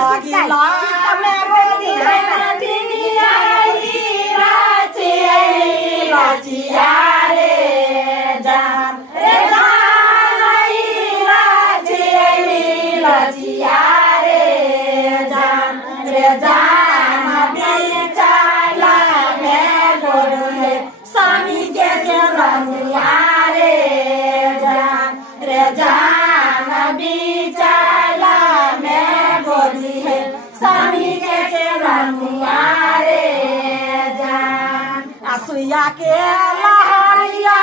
गिला में गोदी है बिटिया लाचिया रे जान लाचिया रे जान बेचाला में गोदी है स्वामी के रमुआ रे जान बेचाला में गोदी है स्वामी के रमुआ रे जान सुइया के लहरिया